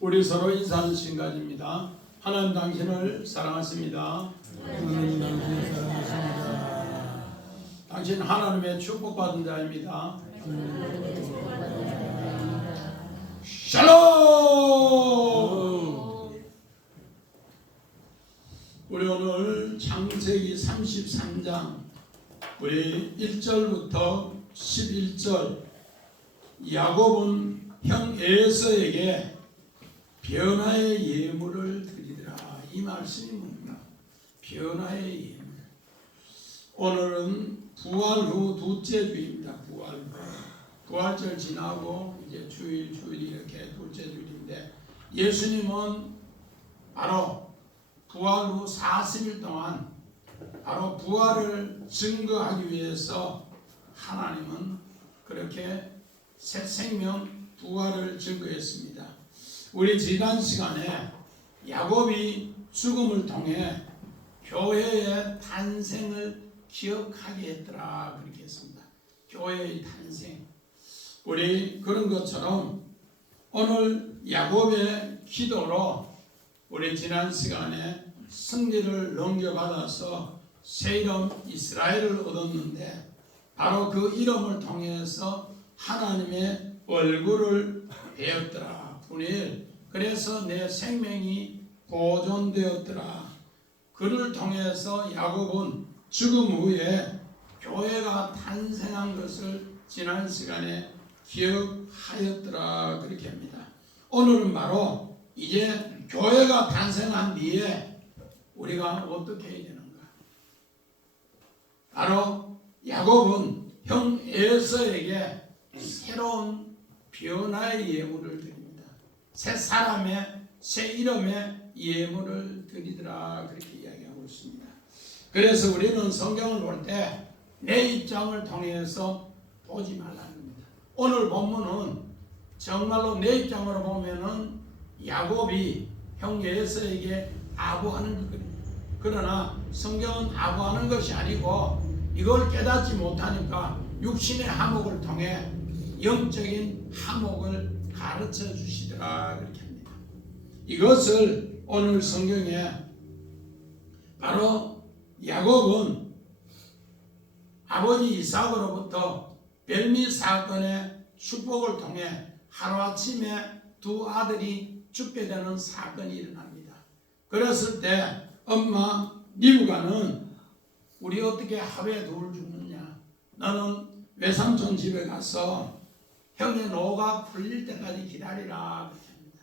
우리 서로 인사하는 시간입니다. 하나님 당신을 사랑하십니다. 하나님 당신을 사랑하십니다. 당신 하나님의 축복받은 자입니다. 샬롬! 우리 오늘 창세기 33장 우리 1절부터 11절 야곱은 형 에서에게 변화의 예물을 드리더라. 이 말씀이 뭡니까? 변화의 예물. 오늘은 부활 후 둘째 주입니다. 부활 후. 부활절 지나고 이제 주일이 이렇게 둘째 주일인데 예수님은 바로 부활 후 40일 동안 바로 부활을 증거하기 위해서 하나님은 그렇게 새 생명 부활을 증거했습니다. 우리 지난 시간에 야곱이 죽음을 통해 교회의 탄생을 기억하게 했더라 그렇게 했습니다. 교회의 탄생. 우리 그런 것처럼 오늘 야곱의 기도로 우리 지난 시간에 승리를 넘겨받아서 새 이름 이스라엘을 얻었는데 바로 그 이름을 통해서 하나님의 얼굴을 배웠더라. 분일. 그래서 내 생명이 보존되었더라. 그를 통해서 야곱은 죽음 후에 교회가 탄생한 것을 지난 시간에 기억하였더라 그렇게 합니다. 오늘은 바로 이제 교회가 탄생한 뒤에 우리가 어떻게 해야 되는가? 바로 야곱은 형 에서에게 새로운 변화의 예물을 드립니다. 새 사람의 새 이름의 예물을 드리더라 그렇게 이야기하고 있습니다. 그래서 우리는 성경을 볼 때 내 입장을 통해서 보지 말라는 겁니다. 오늘 본문은 정말로 내 입장으로 보면은 야곱이 형 에서에게 아부하는 것입니다. 그러나 성경은 아부하는 것이 아니고 이걸 깨닫지 못하니까 육신의 화목을 통해 영적인 화목을 가르쳐 주시더라 그렇게 합니다. 이것을 오늘 성경에 바로 야곱은 아버지 이삭으로부터 별미 사건의 축복을 통해 하루아침에 두 아들이 죽게 되는 사건이 일어납니다. 그랬을 때 엄마 리브가는 우리 어떻게 하루에 둘 죽느냐? 너는 외삼촌 집에 가서 형의 노가 풀릴 때까지 기다리라 그렇게 합니다.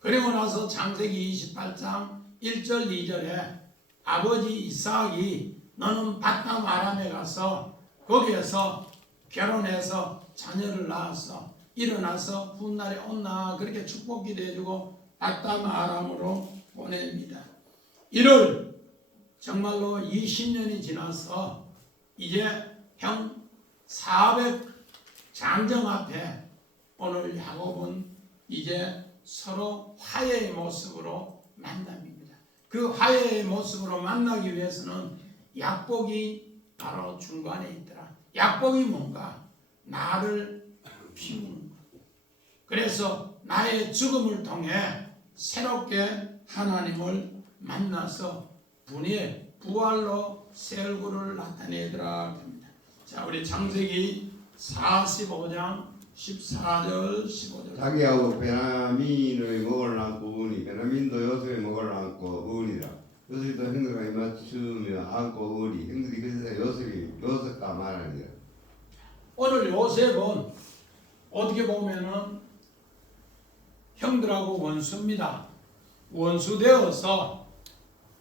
그리고 나서 창세기 28장 1절 2절에 아버지 이삭이 너는 바담 아람에 가서 거기에서 결혼해서 자녀를 낳았어. 일어나서 훗날에 온나 그렇게 축복 기도해주고 바담 아람으로 보냅니다. 이를 정말로 20년이 지나서 이제 형 400 장정 앞에 오늘 야곱은 이제 서로 화해의 모습으로 만납니다. 그 화해의 모습으로 만나기 위해서는 약복이 바로 중간에 있더라. 약복이 뭔가? 나를 피우는 것. 그래서 나의 죽음을 통해 새롭게 하나님을 만나서 부활로 새 얼굴을 나타내더라 합니다. 자, 우리 창세기 45장 14절 15절. 자기하고 베냐민의 목을 안고 우니 베냐민도 요셉의 목을 안고 우니라. 요셉도 형들과 맞추며 안고 우니 형들이 그래서 요셉과 말하니라. 오늘 요셉은 어떻게 보면은 형들하고 원수입니다. 원수되어서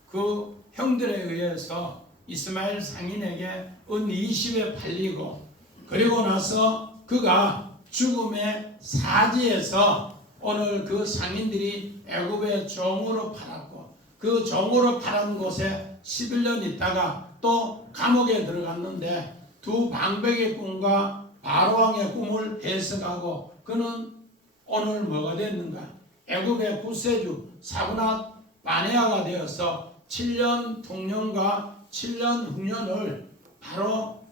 그 형들에 의해서 이스마엘 상인에게 은 20에 팔리고 그리고 나서 그가 죽음의 사지에서 오늘 그 상인들이 애굽의 종으로 팔았고 그 종으로 팔은 곳에 11년 있다가 또 감옥에 들어갔는데 두 방백의 꿈과 바로왕의 꿈을 해석하고 그는 오늘 뭐가 됐는가? 애굽의 구세주 사브낫 바네아가 되어서 7년 통년과 7년 후년을 바로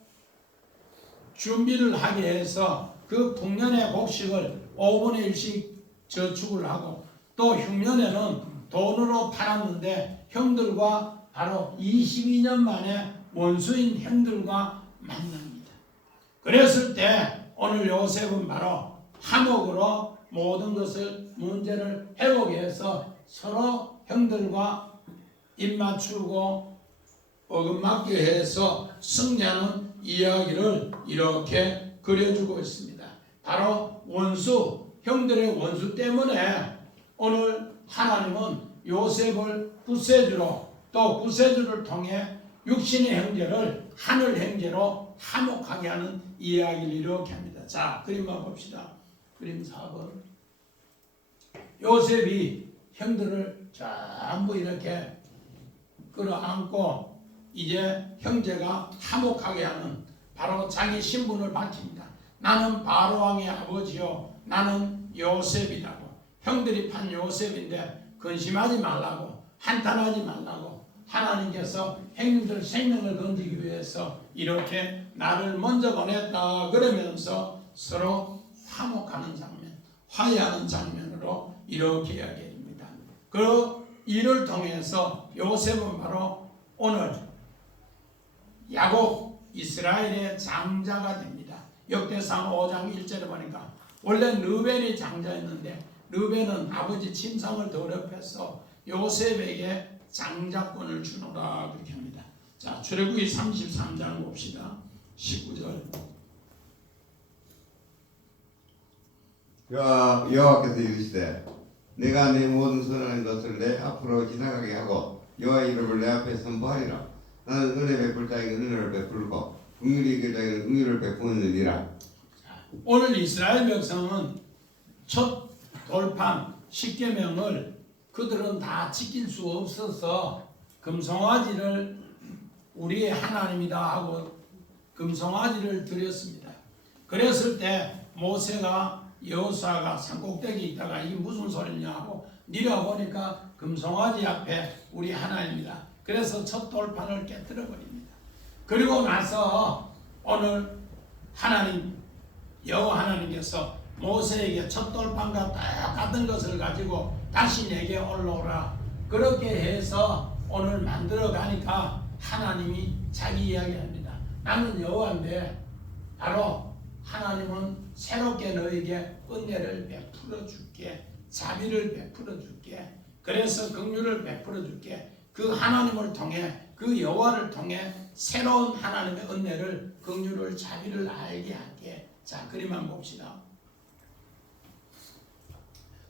준비를 하게 해서 그 풍년의 곡식을 5분의 1씩 저축을 하고 또 흉년에는 돈으로 팔았는데 형들과 바로 22년 만에 원수인 형들과 만납니다. 그랬을 때 오늘 요셉은 바로 화목으로 모든 것을 문제를 회복해서 서로 형들과 입맞추고 어긋맞게 해서 승리하는 이야기를 이렇게 그려주고 있습니다. 바로 원수, 형들의 원수 때문에 오늘 하나님은 요셉을 구세주로 또 구세주를 통해 육신의 형제를 하늘 형제로 화목하게 하는 이야기를 이렇게 합니다. 자, 그림만 봅시다. 그림 4번. 요셉이 형들을 전부 이렇게 끌어안고 이제 형제가 화목하게 하는 바로 자기 신분을 밝힙니다. 나는 바로왕의 아버지요 나는 요셉이라고. 형들이 판 요셉인데 근심하지 말라고, 한탄하지 말라고 하나님께서 형님들 생명을 건지기 위해서 이렇게 나를 먼저 보냈다 그러면서 서로 화목하는 장면, 화해하는 장면으로 이렇게 이야기합니다. 그 일을 통해서 요셉은 바로 오늘 야곱 이스라엘의 장자가 됩니다. 역대상 5장 1절에 보니까 원래 르벤이 장자였는데 르벤은 아버지 침상을 더럽혀서 요셉에게 장자권을 주노라 그렇게 합니다. 자, 출애굽기 33장 봅시다. 19절. 여호와께서 이르시되 내가 내 모든 선한 것을 내 앞으로 지나가게 하고 여호와의 이름을 내 앞에 선포하리라. 나는 은혜 베풀 자에게 은혜를 베풀고 긍휼히 여길 자에게 긍휼을 베푸느니라. 오늘 이스라엘 백성은 첫 돌판 10계명을 그들은 다 지킬 수 없어서 금송아지를 우리의 하나님이다 하고 금송아지를 드렸습니다. 그랬을 때 모세가 여호수아가 산꼭대기에 있다가 이게 무슨 소리냐 하고 내려보니까 금송아지 앞에 우리 하나님이다. 그래서 첫 돌판을 깨뜨려 버립니다. 그리고 나서 오늘 하나님 여호와 하나님께서 모세에게 첫 돌판과 똑같은 것을 가지고 다시 내게 올라오라 그렇게 해서 오늘 만들어 가니까 하나님이 자기 이야기합니다. 나는 여호와인데 바로 하나님은 새롭게 너에게 은혜를 베풀어 줄게, 자비를 베풀어 줄게, 그래서 긍휼을 베풀어 줄게. 그 하나님을 통해 그 여호와를 통해 새로운 하나님의 은혜를 긍휼을 자비를 알게 할게. 자, 그림만 봅시다.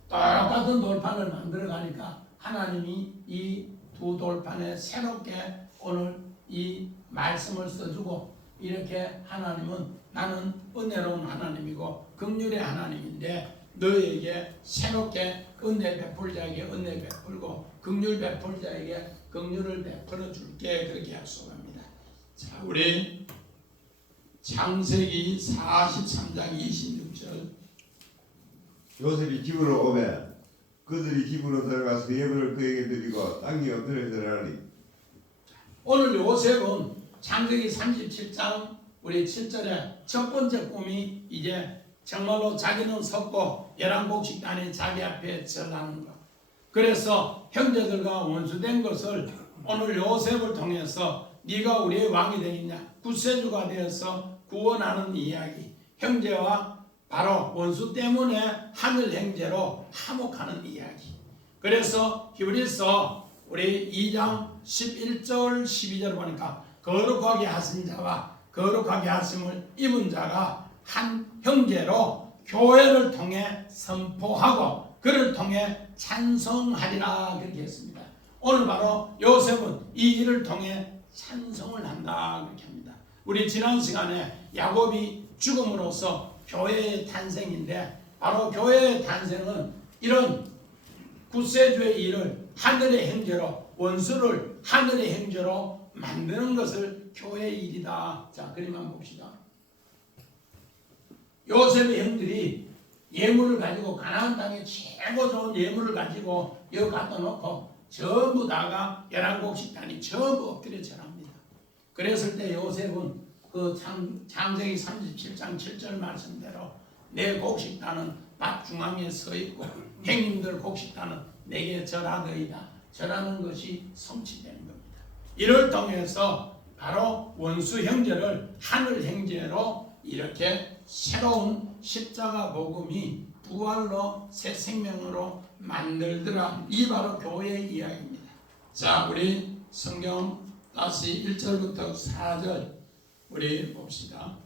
똑같은 돌판을 만들어 가니까 하나님이 이 두 돌판에 새롭게 오늘 이 말씀을 써주고 이렇게 하나님은 나는 은혜로운 하나님이고 긍휼의 하나님인데 너에게 새롭게 은혜 베풀 자에게 은혜 베풀고 긍휼 베풀 자에게 긍휼을 베풀어 줄게 그렇게 약속합니다. 자, 우리 창세기 43장 26절. 요셉이 집으로 오매 그들이 집으로 들어가서 예물을 그에게 드리고 땅이 엎드려지라니. 오늘 요셉은 창세기 37장 우리 7절에 첫 번째 꿈이 이제 정말로 자기는 섰고 열왕복식단이 자기 앞에 절하는 것. 그래서 형제들과 원수된 것을 오늘 요셉을 통해서 네가 우리의 왕이 되겠냐, 구세주가 되어서 구원하는 이야기. 형제와 바로 원수 때문에 하늘 형제로 화목하는 이야기. 그래서 히브리서 우리 2장 11절 12절 보니까 거룩하게 하신 자와 거룩하게 하심을 입은 자가 한 형제로 교회를 통해 선포하고 그를 통해 찬송하리라 그렇게 했습니다. 오늘 바로 요셉은 이 일을 통해 찬송을 한다 그렇게 합니다. 우리 지난 시간에 야곱이 죽음으로써 교회의 탄생인데 바로 교회의 탄생은 이런 구세주의 일을 하늘의 형제로 원수를 하늘의 형제로 만드는 것을 교회의 일이다. 자, 그림만 봅시다. 요셉의 형들이 예물을 가지고 가나안 땅에 최고 좋은 예물을 가지고 여기 갖다 놓고 전부 다가 열왕복식단이 전부 엎드려 절합니다. 그랬을 때 요셉은 그 창세기 37장 7절 말씀대로 내 곡식단은 밭 중앙에 서 있고 형님들 곡식단은 내게 절하더이다. 절하는 것이 성취되는 겁니다. 이를 통해서 바로 원수 형제를 하늘 형제로 이렇게 새로운 십자가 복음이 부활로 새 생명으로 만들더라. 이 바로 교회의 이야기입니다. 자, 우리 성경 다시 1절부터 4절 우리 봅시다.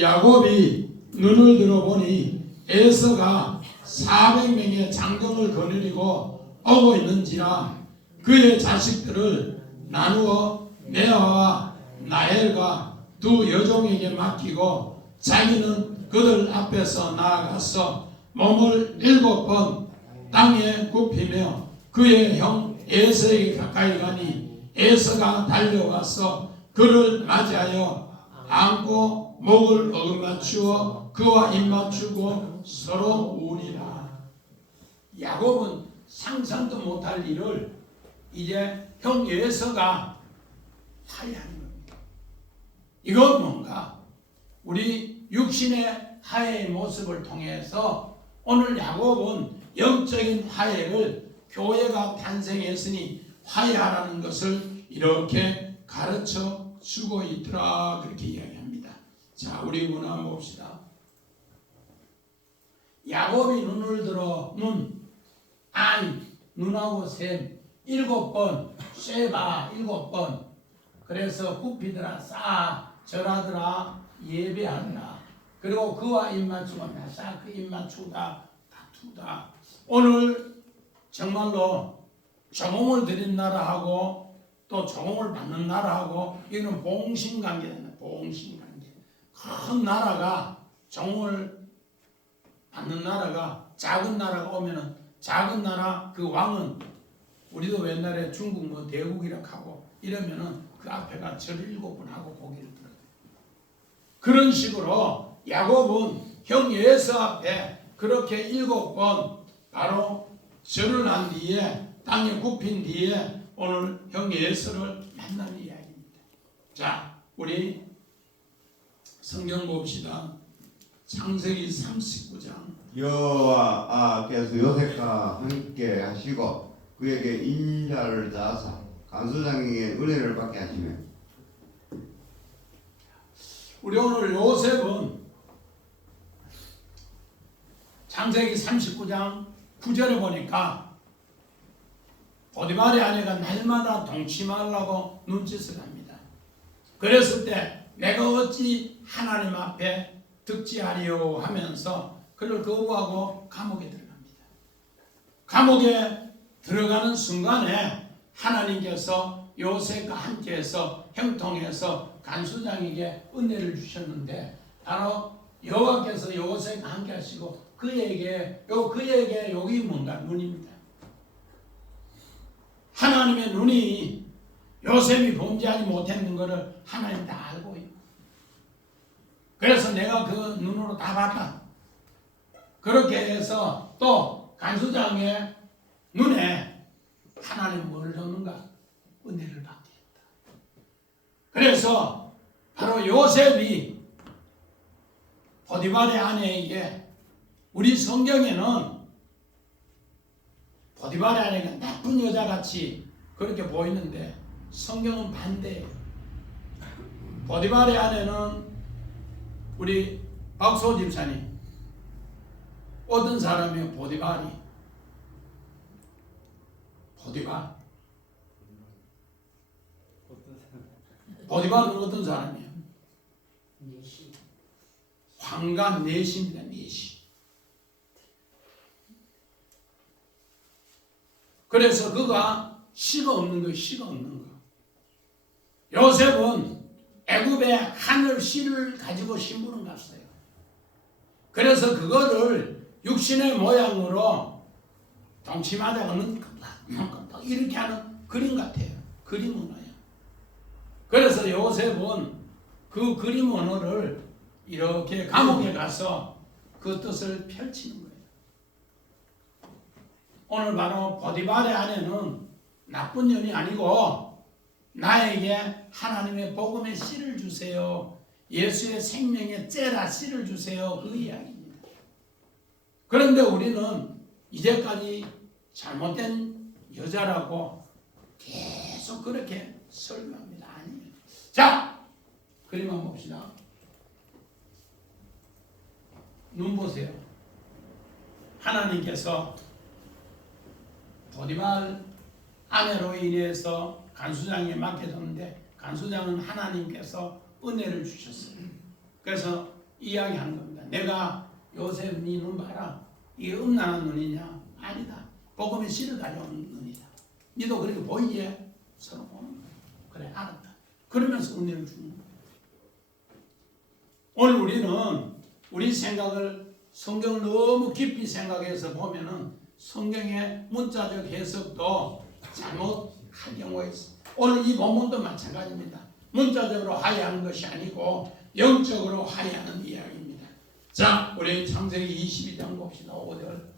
야곱이 눈을 들어보니 에서가 400명의 장정을 거느리고 오고 있는지라 그의 자식들을 나누어 레아와 나엘과 두 여종에게 맡기고 자기는 그들 앞에서 나아가서 몸을 7번 땅에 굽히며 그의 형 에서에게 가까이 가니 에서가 달려와서 그를 맞이하여 안고 목을 어루맞추어 그와 입맞추고 서로 우니라. 야곱은 상상도 못할 일을 이제 형 에서가 화해하는 겁니다. 이건 뭔가 우리 육신의 화해의 모습을 통해서 오늘 야곱은 영적인 화해를 교회가 탄생했으니 화해하라는 것을 이렇게 가르쳐 주고 있더라 그렇게 이야기합니다. 자, 우리 문 한번 봅시다. 야곱이 눈을 들어 눈하고 셈 7번 쇠바 7번 그래서 굽히더라 쌓아 절하더라 예배하더라 그리고 그와 입맞추고 나사 그 입맞추다 다투다. 오늘 정말로 조공을 드린 나라하고 또 조공을 받는 나라하고 이거는 봉신관계다. 봉신관계. 큰 나라가 조공을 받는 나라가 작은 나라가 오면은 작은 나라 그 왕은 우리도 옛날에 중국 뭐 대국이라고 하고 이러면은 그 앞에가 절 7번 하고 고개를 들어요. 그런 식으로 야곱은 형 에서 앞에 그렇게 7번 바로 절을 한 뒤에 땅에 굽힌 뒤에 오늘 형 에서를 만난 이야기입니다. 자, 우리 성경 봅시다. 창세기 39장. 여호와께서 요셉과 함께 하시고 그에게 인자를 다하사 간수장에게 은혜를 받게 하시며. 우리 오늘 요셉은 창세기 39장 9절에 보니까 보디발의 아내가 날마다 동침하려고 눈짓을 합니다. 그랬을 때 내가 어찌 하나님 앞에 득지하리요 하면서 그를 거부하고 감옥에 들어갑니다. 감옥에 들어가는 순간에 하나님께서 요셉과 함께해서 형통해서 간수장에게 은혜를 주셨는데 바로 여호와께서 요셉과 함께 하시고 그에게 여기 뭔가 눈입니다. 하나님의 눈이 요셉이 범죄하지 못했는 것을 하나님 다 알고 있고 그래서 내가 그 눈으로 다 봤다. 그렇게 해서 또 간수장의 눈에 하나님 뭘 줬는가? 은혜를 받게 했다. 그래서 바로 요셉이 보디발의 아내에게 우리 성경에는 보디발의 아내가 나쁜 여자같이 그렇게 보이는데 성경은 반대예요. 보디발의 아내는 우리 박소 집사님 어떤 사람이에요? 보디발은 어떤 사람이에요? 황간 내시입니다. 내시. 그래서 그가 씨가 없는 거예요. 씨가 없는 거. 요셉은 애굽의 하늘 씨를 가지고 심부름 갔어요. 그래서 그거를 육신의 모양으로 동치마다가 이렇게 하는 그림 같아요. 그림 언어예요. 그래서 요셉은 그 그림 언어를 이렇게 감옥에 가서 그 뜻을 펼치는 거예요. 오늘 바로 보디발의 아내는 나쁜 년이 아니고 나에게 하나님의 복음의 씨를 주세요. 예수의 생명의 째라 씨를 주세요. 그 이야기입니다. 그런데 우리는 이제까지 잘못된 여자라고 계속 그렇게 설명합니다. 아니에요. 자, 그림 한번 봅시다. 눈 보세요. 하나님께서 도디말 아내로 인해서 간수장에 맡겨졌는데 간수장은 하나님께서 은혜를 주셨어요. 그래서 이야기하는 겁니다. 내가 요셉 네 눈 봐라. 이게 음란한 눈이냐? 아니다. 복음의 씨를 가져온 눈이다. 니도 그렇게 보이지? 서로 보는 거야. 그래 알았다. 그러면서 은혜를 주는 거야. 오늘 우리는 우리 생각을 성경을 너무 깊이 생각해서 보면은 성경의 문자적 해석도 잘못할 경우가 있어. 오늘 이 본문도 마찬가지입니다. 문자적으로 하야하는 것이 아니고 영적으로 하야하는 이야기입니다. 자, 우리 창세기 22장 봅시다. 5절.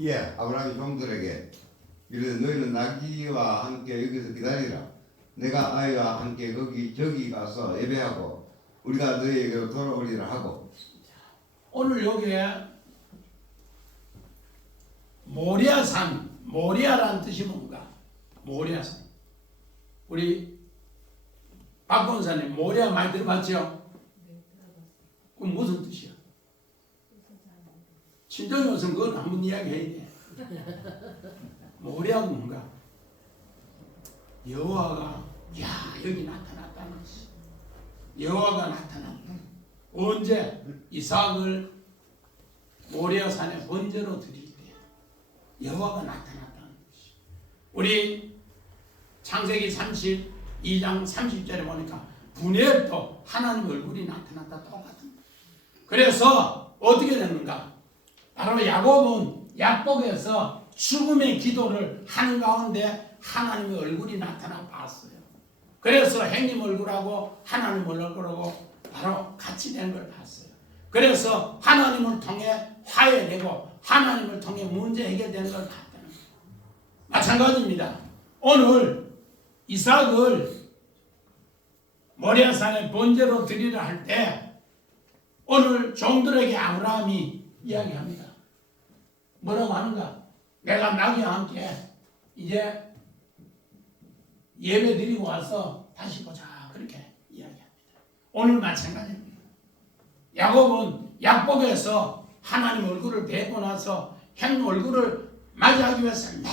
예, 아브라함이 종들에게 이르되 너희는 나귀와 함께 여기서 기다리라. 내가 아이와 함께 저기 가서 예배하고 우리가 너희에게로 돌아오리라 하고. 오늘 여기에 모리아산, 모리아라는 뜻이 뭔가? 모리아산. 우리 박 권사님 모리아 많이 들어봤죠? 그럼 무슨 뜻이야? 친정에 와서 그건 한번 이야기해야 돼. 모리아가 뭔가? 여호와가 여기 나타났다는 것이. 여호와가 나타났다. 언제? 이삭을 모리아산에 번제로 드릴 때 여호와가 나타났다는 것이. 우리 창세기 32장 30절에 보니까 분엘도 하나님 얼굴이 나타났다 똑같은. 그래서 어떻게 됐는가? 바로 야곱은 약복에서 죽음의 기도를 하는 가운데 하나님의 얼굴이 나타나 봤어요. 그래서 행님 얼굴하고 하나님 얼굴하고 바로 같이 된 걸 봤어요. 그래서 하나님을 통해 화해되고 하나님을 통해 문제 해결되는 걸 봤다는 거예요. 마찬가지입니다. 오늘 이삭을 모리아산에 번제로 드리려 할 때 오늘 종들에게 아브라함이 이야기합니다. 뭐라고 하는가? 내가 나귀와 함께 이제 예배 드리고 와서 다시 보자. 그렇게 이야기합니다. 오늘 마찬가지입니다. 야곱은 약복에서 하나님 얼굴을 뵙고 나서 형 얼굴을 맞이하기 위해서 막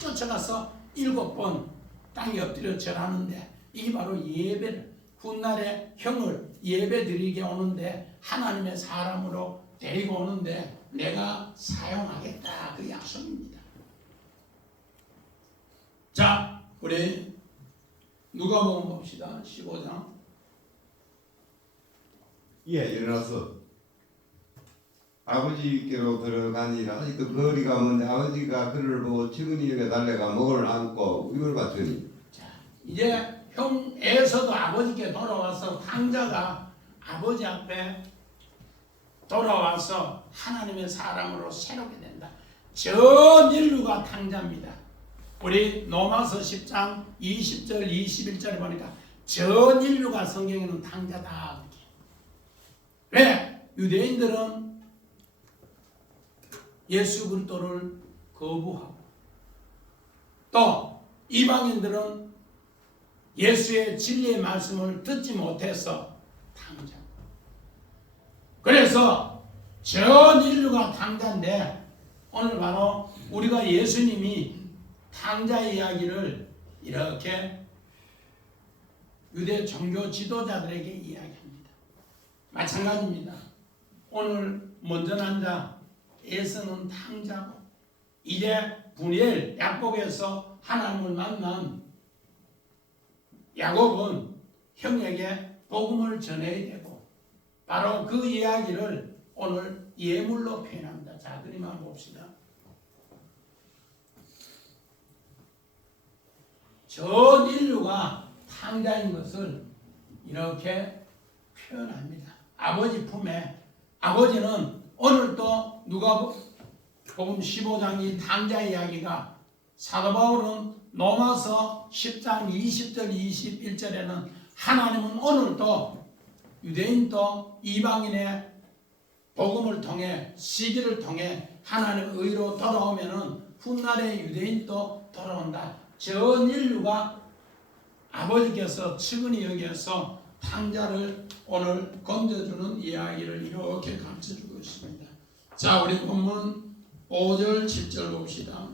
쫓아가서 7번 땅에 엎드려 절하는데 이게 바로 예배를 훗날에 형을 예배 드리게 오는데 하나님의 사람으로 데리고 오는데 내가 사용하겠다. 그 약속입니다. 자, 우리 누가복음 봅시다. 15장. 예, 일어나서 아버지께로 들어가니라. 아직도 거리가 먼데 아버지가 그를 보고 측은히 여겨 달래가 목을 안고 이걸 받더니. 자, 이제 형 에서도 아버지께 돌아와서 황자가 아버지 앞에 돌아와서 하나님의 사람으로 새롭게 된다. 전 인류가 탕자입니다. 우리 로마서 10장 20절 21절에 보니까 전 인류가 성경에는 탕자다. 왜? 유대인들은 예수 그리스도를 거부하고 또 이방인들은 예수의 진리의 말씀을 듣지 못해서 탕자. 그래서 전 인류가 탕자인데 오늘 바로 우리가 예수님이 탕자 이야기를 이렇게 유대 종교 지도자들에게 이야기합니다. 마찬가지입니다. 오늘 먼저 난 자 에서는 탕자고 이제 분이엘 약복에서 하나님을 만난 야곱은 형에게 복음을 전해야 되고 바로 그 이야기를 오늘 예물로 표현합니다. 자, 그림 한번 봅시다. 전 인류가 탕자인 것을 이렇게 표현합니다. 아버지 품에 아버지는 오늘도 누가복음 15장이 탕자 이야기가 사도 바울은 로마서 10장 20절 21절에는 하나님은 오늘도 유대인도 이방인의 복음을 통해 시기를 통해 하나님의 의로 돌아오면은 훗날에 유대인도 돌아온다. 전 인류가 아버지께서 측은히 여기서 탕자를 오늘 건져주는 이야기를 이렇게 가르쳐주고 있습니다. 자, 우리 본문 5절 7절 봅시다.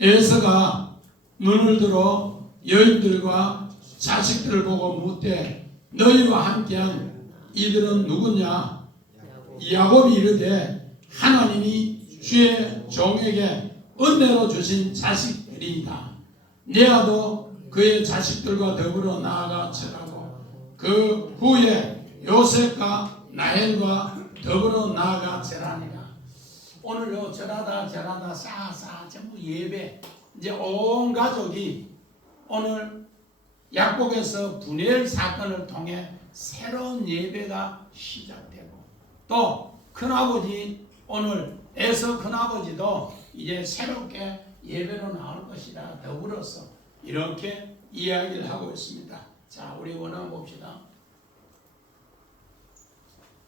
에서가 눈을 들어 여인들과 자식들을 보고 묻되 너희와 함께한 이들은 누구냐? 야곱이 이르되 하나님이 주의 종에게 은혜로 주신 자식들이다. 레아도 그의 자식들과 더불어 나아가 절하고 그 후에 요셉과 라헬과 더불어 나아가 절하니라. 오늘요 절하다 싸 전부 예배. 이제 온 가족이 오늘 약복에서 분열 사건을 통해 새로운 예배가 시작되고 또 큰아버지 오늘 에서 큰아버지도 이제 새롭게 예배로 나올 것이다. 더불어서 이렇게 이야기를 하고 있습니다. 자, 우리 원한 봅시다.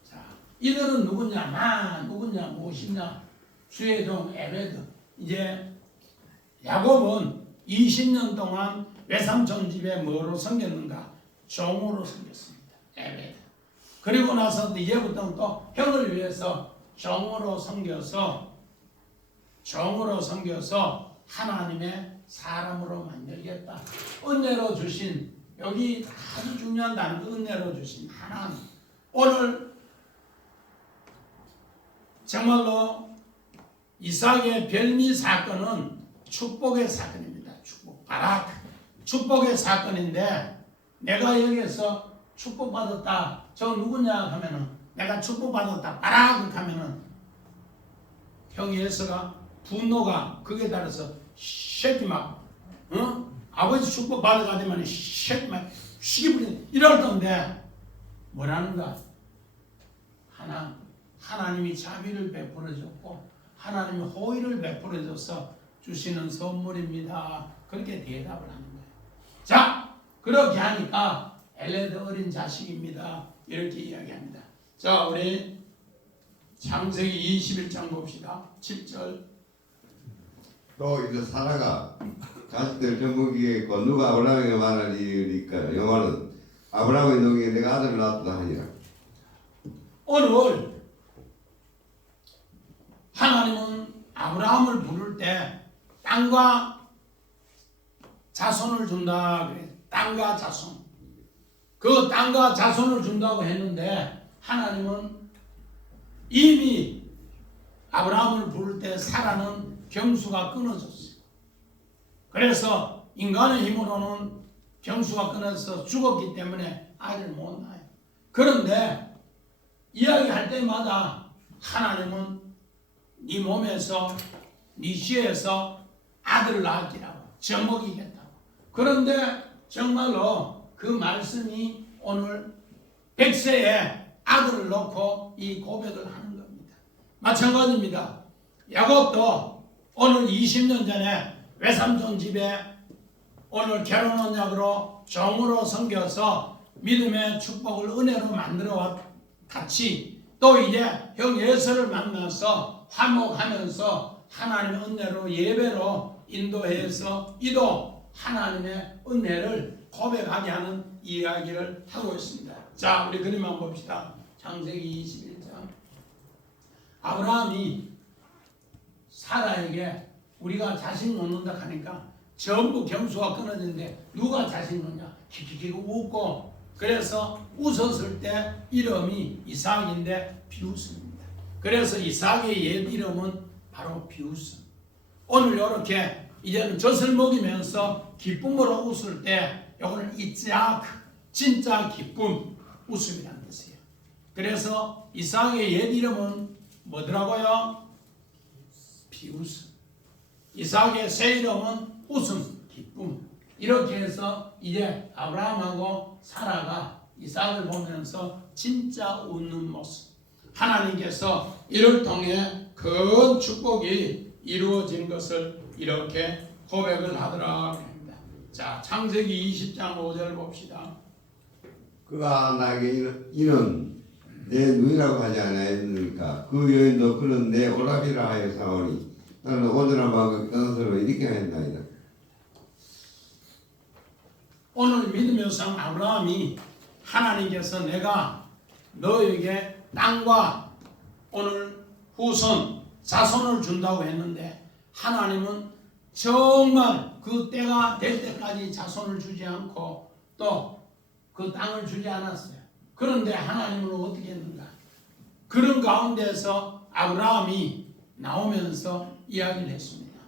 자, 이들은 누구냐? 누구냐? 무엇이냐? 주의 종 에베드. 이제 야곱은 20년 동안 외삼촌 집에 뭐로 섬겼는가? 종으로 섬겼습니다. 에베드. 그리고 나서 이제부터는 또 형을 위해서 종으로 섬겨서 하나님의 사람으로 만들겠다. 은혜로 주신, 여기 아주 중요한 단어, 은혜로 주신 하나님. 오늘 정말로 이삭의 별미 사건은 축복의 사건입니다. 바라크. 축복의 사건인데 내가 여기에서 축복받았다. 저 누구냐 하면은 내가 축복받았다. 바라크 하면은 형이 에서가 분노가 그게 따라서 새끼 막 아버지 축복 받아가지만 새끼 막 시기 부리는 이럴 건데 뭐라는가? 하나님이 자비를 베풀어줬고 하나님이 호의를 베풀어줘서 주시는 선물입니다. 그렇게 대답을 하는 거예요. 자, 그렇게 하니까 엘레드 어린 자식입니다. 이렇게 이야기합니다. 자, 우리 창세기 21장 봅시다. 7절. 또 이제 사라가 자식들 젖먹이게 했고 누가 아브라함에게 말하리까 여호와는 아브라함의 농에 내가 아들을 낳았다 하니라. 오늘 하나님은 아브라함을 부를 때 땅과 자손을 준다 그래. 땅과 자손. 그 땅과 자손을 준다고 했는데 하나님은 이미 아브라함을 부를 때 사라는 경수가 끊어졌어요. 그래서 인간의 힘으로는 경수가 끊어서 죽었기 때문에 아이를 못 낳아요. 그런데 이야기할 때마다 하나님은 네 몸에서 네 씨에서 아들을 낳기라고 젖먹이겠다고. 그런데 정말로 그 말씀이 오늘 100세에 아들을 놓고 이 고백을 하는 겁니다. 마찬가지입니다. 야곱도 오늘 20년 전에 외삼촌 집에 오늘 결혼 언약으로 종으로 섬겨서 믿음의 축복을 은혜로 만들어 같이 또 이제 형 예수를 만나서 화목하면서 하나님의 은혜로 예배로 인도해서 이도 하나님의 은혜를 고백하게 하는 이야기를 하고 있습니다. 자, 우리 그림 한번 봅시다. 창세기 21장. 아브라함이 사라에게 우리가 자식 놓는다 하니까 전부 경수가 끊어지는데 누가 자식 놓냐? 키키키고 웃고 그래서 웃었을 때 이름이 이삭인데 비웃음입니다. 그래서 이삭의 옛 이름은 바로 비웃음. 오늘 이렇게 이제는 젖을 먹이면서 기쁨으로 웃을 때 이거는 이삭 진짜 기쁨 웃음이라는 뜻이에요. 그래서 이삭의 옛 이름은 뭐더라고요? 비웃음. 이삭의 새 이름은 웃음, 기쁨. 이렇게 해서 이제 아브라함하고 사라가 이삭을 보면서 진짜 웃는 모습. 하나님께서 이를 통해 큰 축복이 이루어진 것을 이렇게 고백을 하더라 합니다. 자, 창세기 20장 5절 봅시다. 그가 나에게 이는 내 누이라고 하지 않았느니까 그 여인도 그는 내 오라비라 하여 사오니 나는 온전한 마음과 깨끗한 손으로 이렇게 하였나이다. 오늘 믿음의 성 아브라함이 하나님께서 내가 너에게 땅과 오늘 후손 자손을 준다고 했는데 하나님은 정말 그 때가 될 때까지 자손을 주지 않고 또 그 땅을 주지 않았어요. 그런데 하나님은 어떻게 했는가? 그런 가운데서 아브라함이 나오면서 이야기를 했습니다.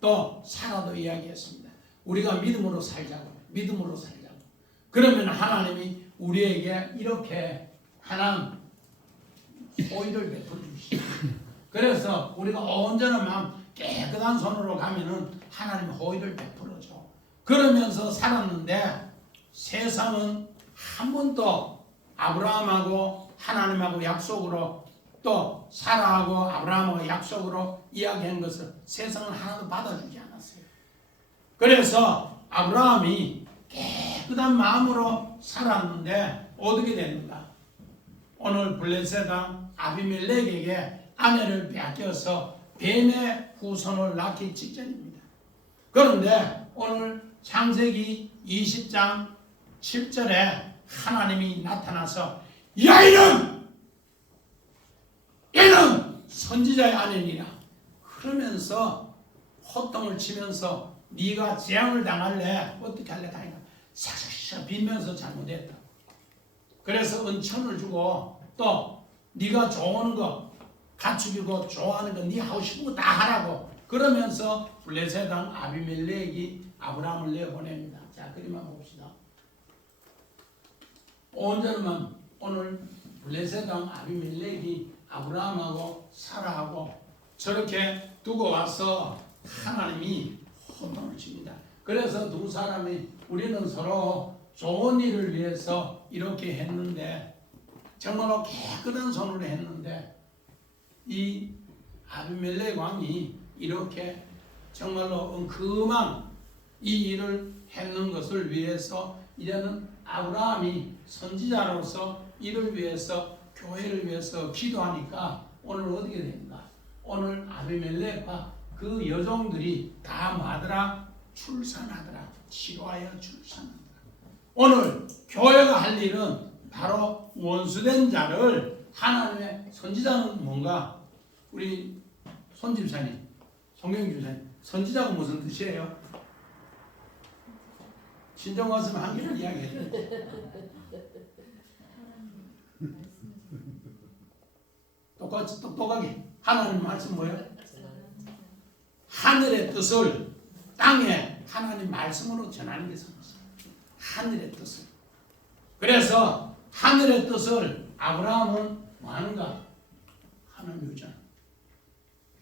또 사라도 이야기했습니다. 우리가 믿음으로 살자고. 믿음으로 살자고. 그러면 하나님이 우리에게 이렇게 하나님 호의를 베풀어 주시죠. 그래서 우리가 온전한 마음 깨끗한 손으로 가면은 하나님이 호의를 베풀어 줘. 그러면서 살았는데 세상은 한 번도 아브라함하고 하나님하고 약속으로 또 사라하고 아브라함하고 약속으로 이야기한 것을 세상은 하나도 받아주지 않았어요. 그래서 아브라함이 깨끗한 마음으로 살았는데 어떻게 됐는가? 오늘 블레셋 아비멜렉에게 아내를 빼앗겨서 뱀의 후손을 낳기 직전입니다. 그런데 오늘 창세기 20장 7절에 하나님이 나타나서 야 얘는 선지자의 아내니라 그러면서 호통을 치면서 네가 재앙을 당할래 어떻게 할래 하니까 싹싹 빌면서 잘못했다. 그래서 은천을 주고 또 네가 좋아하는 거 가축이고 좋아하는 거 네 하고 싶은 거 다 하라고 그러면서 블레셋 왕 아비멜렉이 아브라함을 내보냅니다. 자 그림만 봅시다. 온전한 오늘 블레셋 왕 아비멜렉이 아브라함하고 사라하고 저렇게 두고 와서 하나님이 호통을 칩니다. 그래서 두 사람이 우리는 서로 좋은 일을 위해서 이렇게 했는데 정말로 깨끗한 손으로 했는데 이 아비멜렉 왕이 이렇게 정말로 은큼한 이 일을 했는 것을 위해서 이제는 아브라함이 선지자로서 이를 위해서 교회를 위해서 기도하니까 오늘 어떻게 됩니까? 오늘 아비멜렉과 그 여종들이 다 뭐하더라? 출산하더라. 치료하여 출산하더라. 오늘 교회가 할 일은 바로 원수된 자를 하나님의 선지자는 뭔가? 우리 손집사님, 송경집사님 선지자가 무슨 뜻이에요? 신정 왔으면 한 개를 이야기해요. 똑같이 똑똑하게 하나님 말씀 뭐예요? 하늘의 뜻을 땅에 하나님 말씀으로 전하는 게 선지자. 하늘의 뜻을. 그래서 하늘의 뜻을 아브라함은 뭐 하는가? 하나님 유전.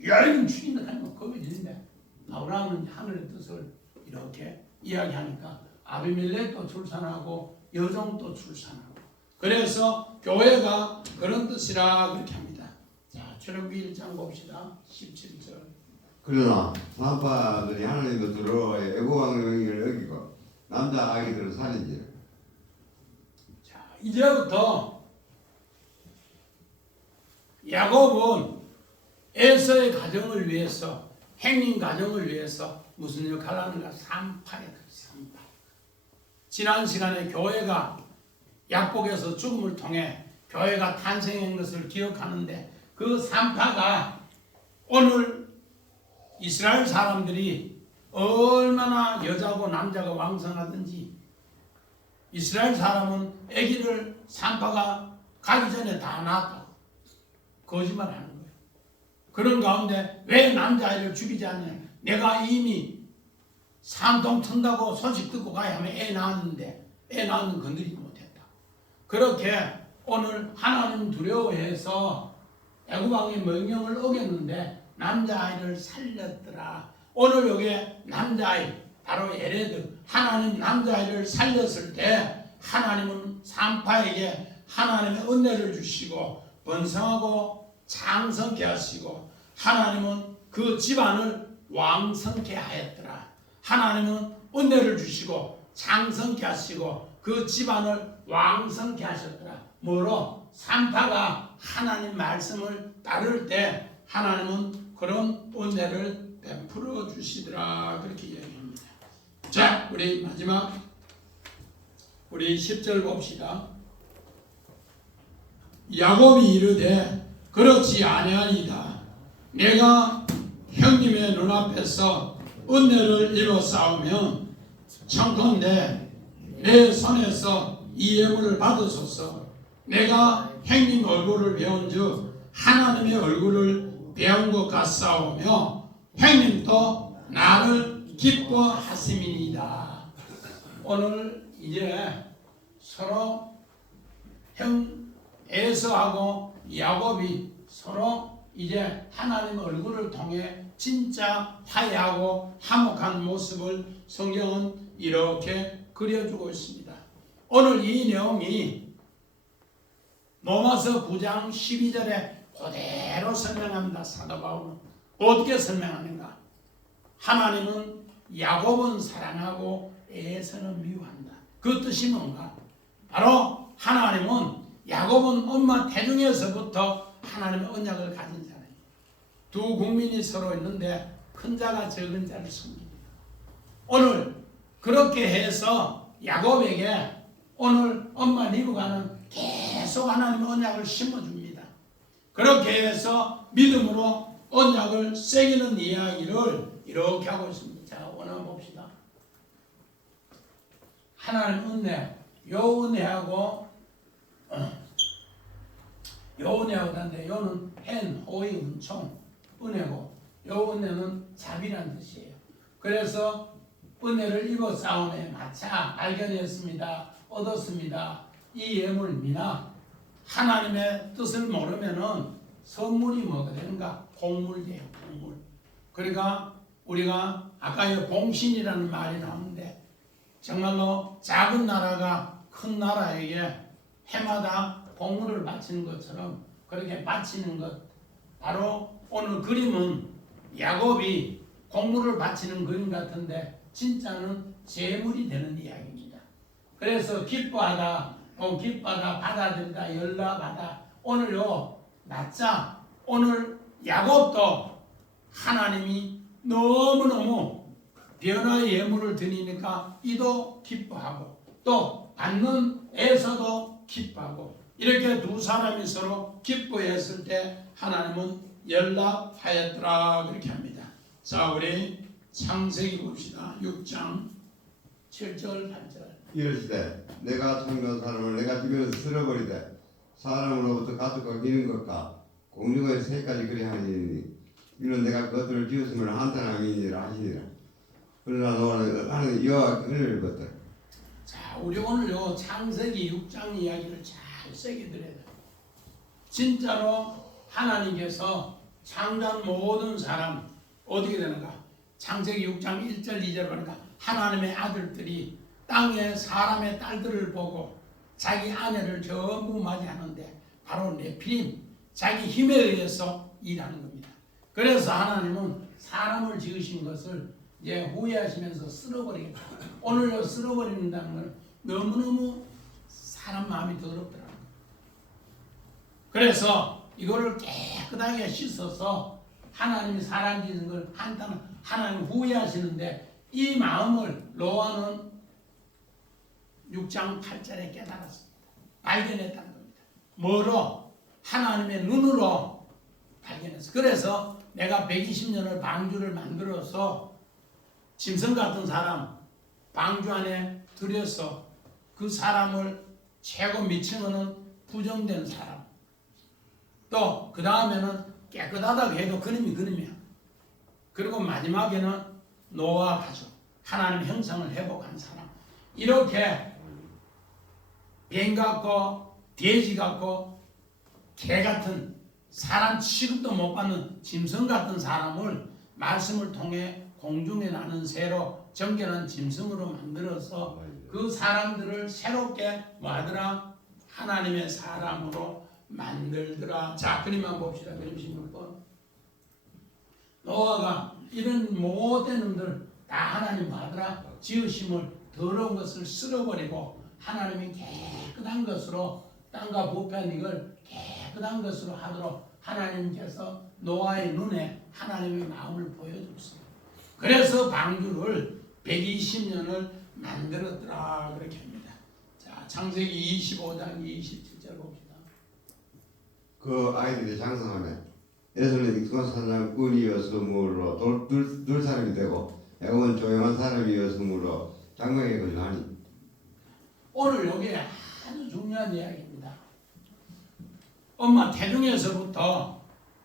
여인 죽인다 하면 겁이 드는데 아브라함은 하늘의 뜻을 이렇게 이야기하니까 아비멜렉도 출산하고 여종도 출산하고 그래서 교회가 그런 뜻이라 그렇게 합니다. 자 출애굽기 1장 봅시다. 17절. 그러나 산파들이 하나님의 들어 애굽 왕의 명령을 어기고 남자 아기들을 살인지라. 자 이제부터 야곱은 에서의 가정을 위해서 행인 가정을 위해서 무슨 역할을 하는가? 산파예요. 산파. 지난 시간에 교회가 약복에서 죽음을 통해 교회가 탄생한 것을 기억하는데 그 산파가 오늘 이스라엘 사람들이 얼마나 여자고 남자가 왕성하든지 이스라엘 사람은 아기를 산파가 가기 전에 다 낳았다고 거짓말하는 거예요. 그런 가운데 왜 남자아이를 죽이지 않냐? 내가 이미 산동 튼다고 소식 듣고 가야 하면 애 낳았는데 애 낳는 건드리지 못했다. 그렇게 오늘 하나님 두려워해서 애굽 왕의 명령을 어겼는데 남자아이를 살렸더라. 오늘 여기 남자아이 바로 예레드 하나님 남자아이를 살렸을 때 하나님은 산파에게 하나님의 은혜를 주시고 번성하고 창성케 하시고 하나님은 그 집안을 왕성케 하였더라. 하나님은 은혜를 주시고 창성케 하시고 그 집안을 왕성케 하셨더라. 뭐로? 산파가 하나님 말씀을 따를 때 하나님은 그런 은혜를 베풀어 주시더라. 그렇게 이야기합니다. 자, 우리 마지막 우리 10절 봅시다. 야곱이 이르되 그렇지 아니하니이다. 내가 형님의 눈앞에서 은혜를 입어 싸우면 청컨대 내 손에서 이 예물을 받으소서. 내가 형님 얼굴을 배운즉 하나님의 얼굴을 배운 것 같사오며 형님도 나를 기뻐하심이니이다. 오늘 이제 서로 형 에서하고 야곱이 서로 이제 하나님의 얼굴을 통해 진짜 화해하고 화목한 모습을 성경은 이렇게 그려주고 있습니다. 오늘 이 내용이 로마서 9장 12절에 그대로 설명합니다. 사도 바울은 어떻게 설명하는가? 하나님은 야곱은 사랑하고 에서는 미워한다. 그 뜻이 뭔가? 바로 하나님은 야곱은 엄마 태중에서부터 하나님의 언약을 가진 자예요. 두 국민이 서로 있는데 큰 자가 적은 자를 섬깁니다. 오늘 그렇게 해서 야곱에게 오늘 엄마 리브가는 계속 하나님의 언약을 심어줍니다. 그렇게 해서 믿음으로 언약을 새기는 이야기를 이렇게 하고 있습니다. 자, 오늘 봅시다. 하나님 은혜, 요 은혜하고 요 은혜하고 다른데 요는 hen, 호의, 은총, 은혜고 요 은혜는 자비란 뜻이에요. 그래서 은혜를 입어 싸움에 마차 발견했습니다. 얻었습니다. 이 예물이나 하나님의 뜻을 모르면은 선물이 뭐가 되는가? 공물이에요. 공물. 그러니까 우리가 아까 봉신이라는 말이 나오는데 정말로 작은 나라가 큰 나라에게 해마다 공물을 바치는 것처럼 그렇게 바치는 것, 바로 오늘 그림은 야곱이 공물을 바치는 그림 같은데 진짜는 재물이 되는 이야기입니다. 그래서 기뻐하다, 기뻐하다, 받아들이다, 열라받아. 오늘요 낮자 오늘 야곱도 하나님이 너무너무 변화의 예물을 드리니까 이도 기뻐하고 또 받는 에서도 기뻐하고 이렇게 두 사람이 서로 기뻐했을 때 하나님은 연락하였더라 그렇게 합니다. 자, 우리 창세기 봅시다. 6장 7절 8절. 이르시되 내가 창조한 사람을 내가 주변에서 쓸어버리되 사람으로부터 가축과 기는 것과 공중의 새까지 그리하니 이는 내가 그것들을 지었음을 한탄함이니라 하시니라. 그러나 너는 여호와 은혜를 받더라. 자, 우리 오늘요 창세기 6장 이야기를 잘 새겨 들어야 돼. 진짜로 하나님께서 창조한 모든 사람 어떻게 되는가? 창세기 6장 1절 2절 보니까 하나님의 아들들이 땅에 사람의 딸들을 보고 자기 아내를 전부 맞이하는데 바로 네피림, 자기 힘에 의해서 일하는 겁니다. 그래서 하나님은 사람을 지으신 것을 이제 후회하시면서 쓸어버리겠다. 오늘요 쓸어버린다는 건 너무너무 사람 마음이 더럽더라고요. 그래서 이거를 깨끗하게 씻어서 하나님이 사람 지은 걸 한다면 하나님 후회하시는데 이 마음을 노아는 6장 8절에 깨달았습니다. 발견했다는 겁니다. 뭐로? 하나님의 눈으로 발견했어. 그래서 내가 120년을 방주를 만들어서 짐승 같은 사람 방주 안에 들여서 그 사람을 최고 미치면은 부정된 사람 또 그 다음에는 깨끗하다고 해도 그놈이야. 그리고 마지막에는 노아 가족 하나님 형상을 회복한 사람 이렇게 뱀 같고 돼지 같고 개 같은 사람 취급도 못 받는 짐승 같은 사람을 말씀을 통해 공중에 나는 새로 정결한 짐승으로 만들어서 그 사람들을 새롭게 뭐하더라? 하나님의 사람으로 만들더라. 자, 그림만 봅시다. 그림 16번. 노아가 이런 못된 놈들 다 하나님 뭐하더라? 지으심을 더러운 것을 쓸어버리고 하나님이 깨끗한 것으로 땅과 보편 이걸 깨끗한 것으로 하도록 하나님께서 노아의 눈에 하나님의 마음을 보여줬어요. 그래서 방주를 120년을 만들었더라 그렇게 합니다. 자, 창세기 25장 27절 봅시다. 그 아이들이 장성하네. 에서는 익숙한 사람꾼이었으므로 둘 사람이 되고 야곱은 조용한 사람이었으므로 장막에 거주하니. 오늘 여기에 아주 중요한 이야기입니다. 엄마 태중에서부터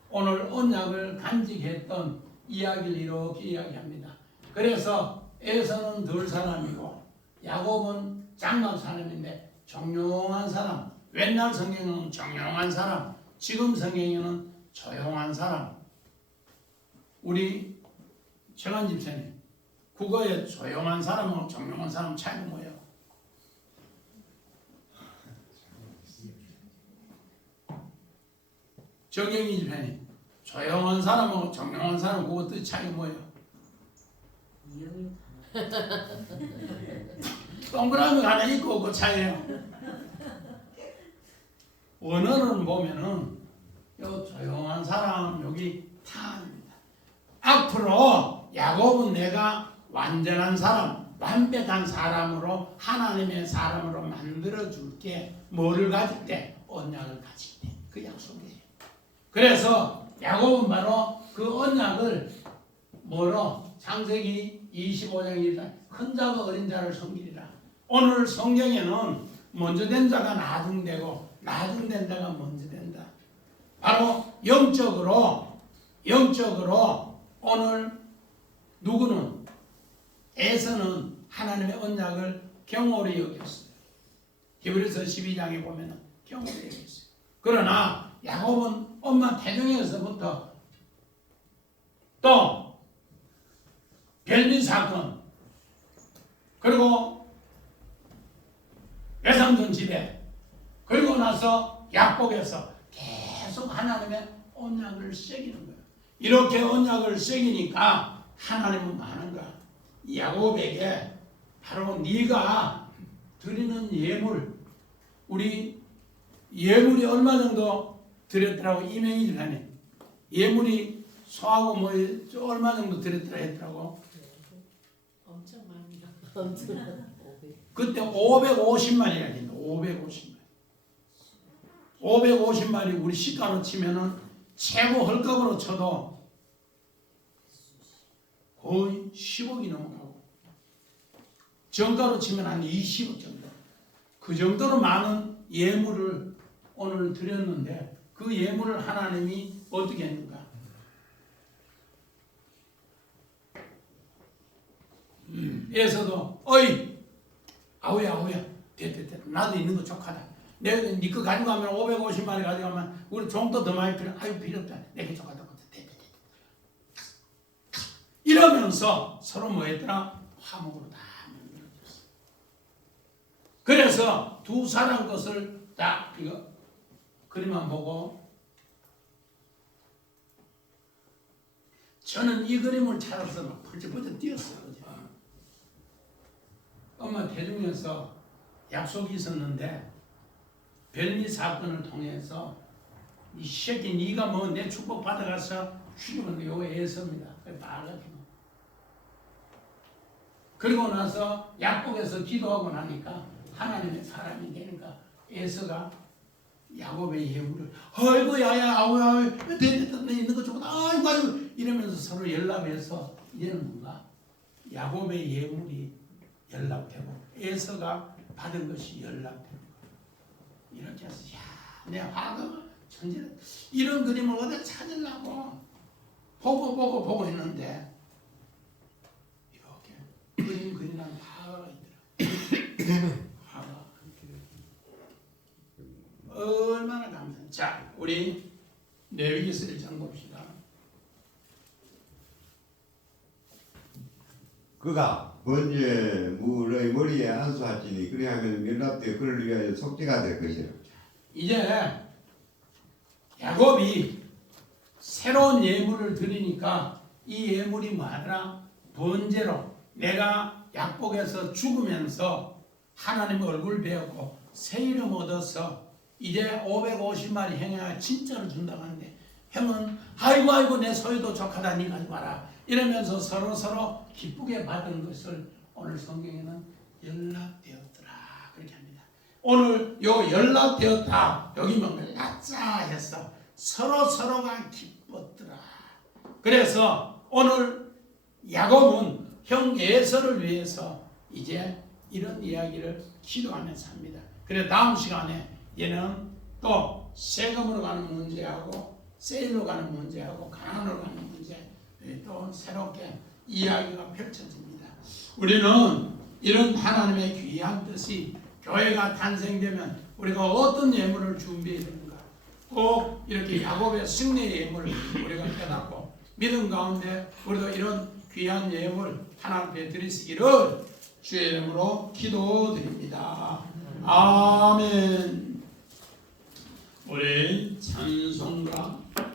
오늘 언약을 간직했던 이야기를 이렇게 이야기합니다. 그래서 에서는 둘 사람이고 야곱은 장막 사람인데 정용한 사람, 옛날 성경에는 정용한 사람, 지금 성경에는 조용한 사람. 우리 최관 집사님, 국어에 조용한 사람하고 정용한 사람 차이가 뭐예요? 정영희 집사님, 조용한 사람하고 정용한 사람 그거 뜻 차이가 뭐예요? 동그라미가 하나 있고 그 차이예요. 원어는 보면은 요 조용한 사람 여기 타입니다. 앞으로 야곱은 내가 완전한 사람, 완벽한 사람으로 하나님의 사람으로 만들어 줄게. 뭐를 가질 때? 언약을 가질 때. 그 약속이에요. 그래서 야곱은 바로 그 언약을 뭐로? 창세기 25장 1절 큰 자가 어린 자를 섬기리라. 오늘 성경에는 먼저 된 자가 나중되고 나중된 자가 먼저 된다. 바로 영적으로 오늘 누구는 에서는 하나님의 언약을 경홀히 여겼어요. 히브리서 12장에 보면 경홀히 여겼어요. 그러나 야곱은 엄마 태중에서부터 또 별미 사건 그리고 외삼촌 집에 그리고 나서 약복에서 계속 하나님의 언약을 새기는 거예요. 이렇게 언약을 새기니까 하나님은 많은 거야. 야곱에게 바로 네가 드리는 예물, 우리 예물이 얼마 정도 드렸더라고 이명희 집사님. 예물이 소하고 뭐 얼마 정도 드렸더라 했더라고. 엄청 많이요. 엄청. 그때 550마리라 했는데 550마리. 550마리 우리 시가로 치면은 최고 헐값으로 쳐도 거의 10억이 넘어가고 정가로 치면 한 20억 정도. 그 정도로 많은 예물을 오늘 드렸는데 그 예물을 하나님이 어떻게 했는가? 에서도 어이 아우야 됐 나도 있는 거 족하다. 내가 니거 가져가면 550마리 가져가면 우리 종도 더 많이 필요 없다. 내게 족하다. 됐. 이러면서 서로 뭐 했더라? 화목으로 다 만들어졌어. 그래서 두 사람 것을 딱 이거 그림만 보고 저는 이 그림을 찾아서 막 펄쩍펄쩍 뛰었어요. 엄마 태중에서 약속이 있었는데 별미 사건을 통해서 이 새끼 네가 뭐 내 축복 받아가서 죽이면 요거 애서입니다. 빨갛게. 그리고 나서 약복에서 기도하고 나니까 하나님의 사람이 되니까 에서가 야곱의 예물을 아이고 야야 아우야 됐다 내 있는 거 좋다 아이고 이러면서 서로 연락해서 이제는 뭔가 야곱의 예물이 연락되고 에서가 받은 것이 연락되는 거예요. 이렇게 해서 내 화가 천재라 이런 그림을 어디 찾으려고 보고 있는데 이렇게 그림 그리는 화가 있더라. 화가 얼마나 감사해. 자, 우리 레위기서 1장 봅시다. 그가 번제의 물의 머리에 안수하시니 그리하면 멸랍되어 그를 위하여 속죄가 될 것이라. 이제 야곱이 새로운 예물을 드리니까 이 예물이 뭐하더라? 번제로 내가 약복에서 죽으면서 하나님 얼굴 배웠고 새 이름 얻어서 이제 550마리 형이 진짜로 준다고 하는데 형은 아이고 내 소유도 조카다 니가 봐라 이러면서 서로 기쁘게 받은 것을 오늘 성경에는 연락되었더라 그렇게 합니다. 오늘 요 연락되었다 여기 보면 라짜 했어. 서로가 기뻤더라. 그래서 오늘 야곱은 형 에서를 위해서 이제 이런 이야기를 기도하면서 합니다. 그래서 다음 시간에 얘는 또 세금으로 가는 문제하고 세일로 가는 문제하고 가난으로 가는 문제 또 새롭게 이야기가 펼쳐집니다. 우리는 이런 하나님의 귀한 뜻이 교회가 탄생되면 우리가 어떤 예물을 준비해야 되는가 꼭 이렇게 야곱의 승리의 예물을 우리가 깨닫고 믿음 가운데 우리도 이런 귀한 예물 하나님 앞에 드리시기를 주의 이름으로 기도드립니다. 아멘. 우리 찬송가